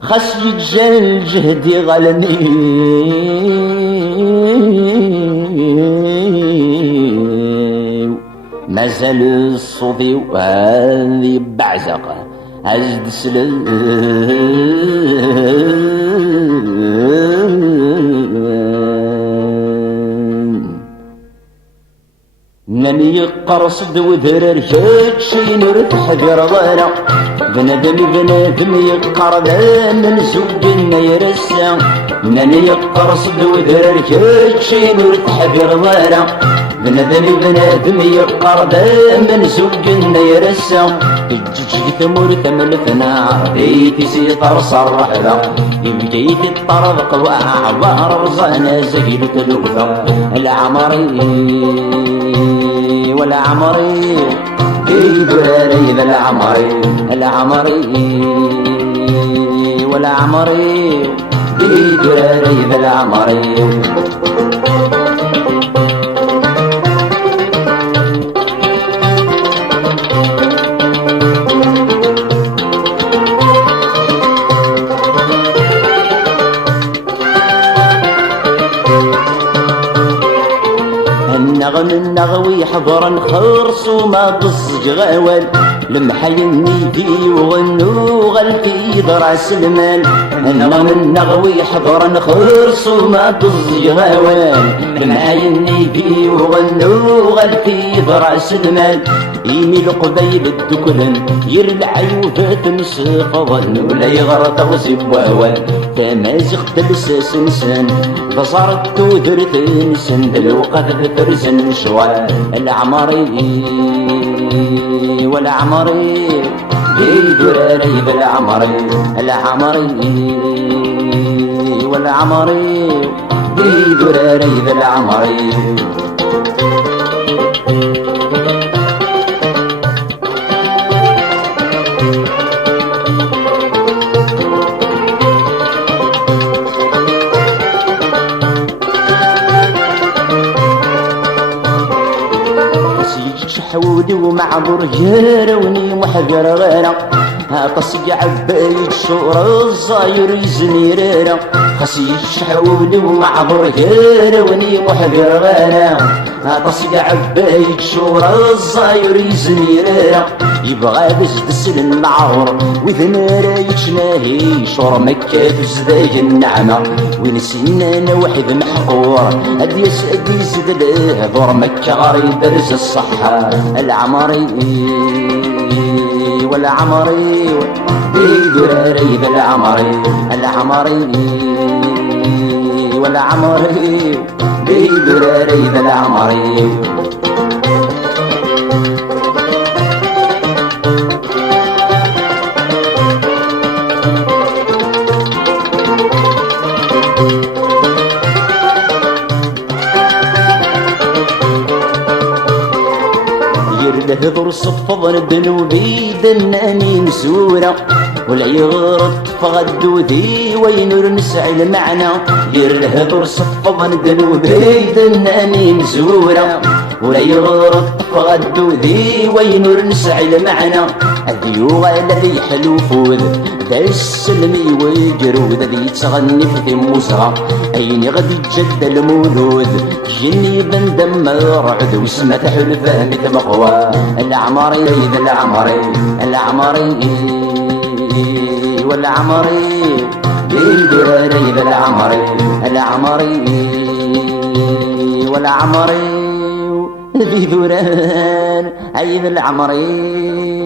خاص يتجال جهدي غلني مازال الصوفي وهذي بعزقه عزد سلام ناني يقرصد وذرر هادشي نرتح برضانا بنادم يقرض من زوجنا يرسى ناني يقرصد وذرر هادشي نرتح برضانا بنادم يقرض من زوجنا يرسى الجيج ثمور ثملثنا ديتي سيطر صرح ذا يبقيت الطرق وأعبار رزانا زفيل تلوثا العمري والعمري ديدراري ذا العمري والعمري ديدراري ذا العمري النغوي حضرا خرص وما ضز جغاوال لمحيني فيه وغنو غلقي ضرع سلمان النغوي حضرا خرص وما ضز جغاوال لمحيني فيه وغنو غلقي ضرع سلمان يميل قبيل الدكلن يرلع يوفات مسفضن ولا يغرط وزب وهوال تمازق تلساس نسان بصرت ودرت نسان دلوقت فرزن شوال العمري والعمري بيدراري بالعمري العمري والعمري بيدراري بالعمري حودي ومعذور جاروني محذر غيره قصي عبايد شور الصاير يزنيريره خصي حودي ومعذور جاروني محذر غيره قصي عبايد شور الصاير يزنيريره يبغى بزد السلم معور وذنار يتشناهي شور مكة زداج النعمة ونسينا انا واحد محقور اديس زد له ضر مكة غريب برز الصحة العمري والعمري بيدراري بالعمري العمري والعمري بيدراري بالعمري هذر الصفض ذنوبي دناني مسورة ولا يغرط فغدو ذي وينور نسعي المعنى يرهضر صفض ذنوبي دناني مسورة ولا يغرط فغدو ذي وينور نسعي المعنى الديوغ الذي حلو فوذ ذا السلمي ويجرود ذي تغني في موسى أين غدي جد المولود جني بندم رعد وسمة حلفة مثل مقوى العمري ذا العمري والعمري بيدراري ذا العمري والعمري ذي ذران أي ذا العمري